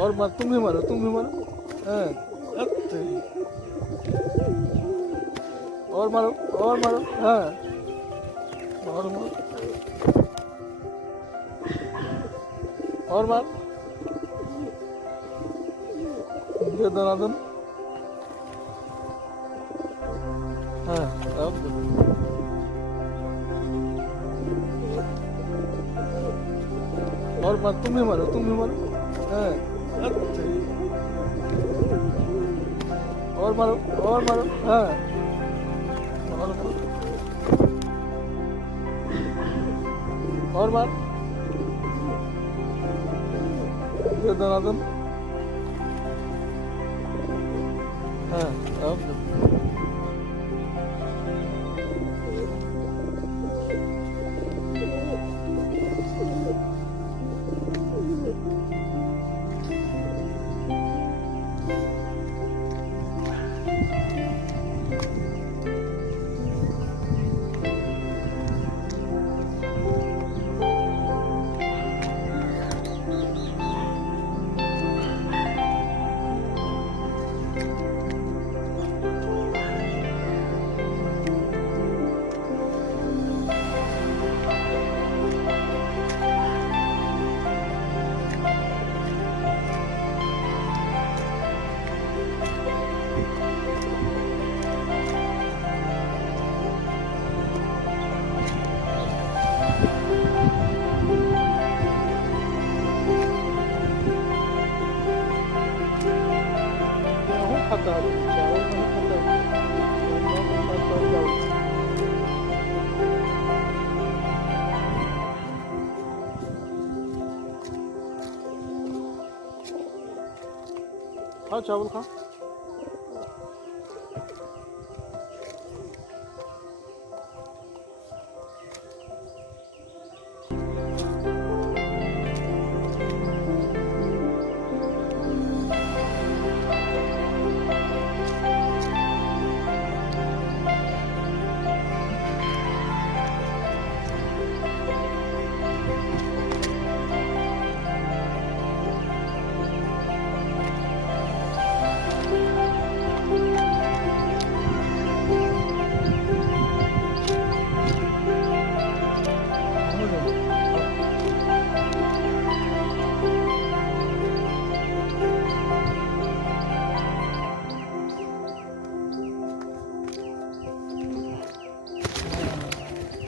और मार, तुम भी मारो, तुम भी मारो। हाँ, अत्ते। और मारो, और मारो। हाँ, और मारो, और मार। दे दनादन। हाँ, अब दे। और मार, तुम भी मारो, तुम भी मारो। हाँ, अत्ते। और मारो, और मारो। हाँ, और मारो, और मार। दे दनादन। हाँ, अब दे। गेहूँ खाता है, चावल नहीं खाता है। गन्ना के साथ साथ चावल। खा चावल खा।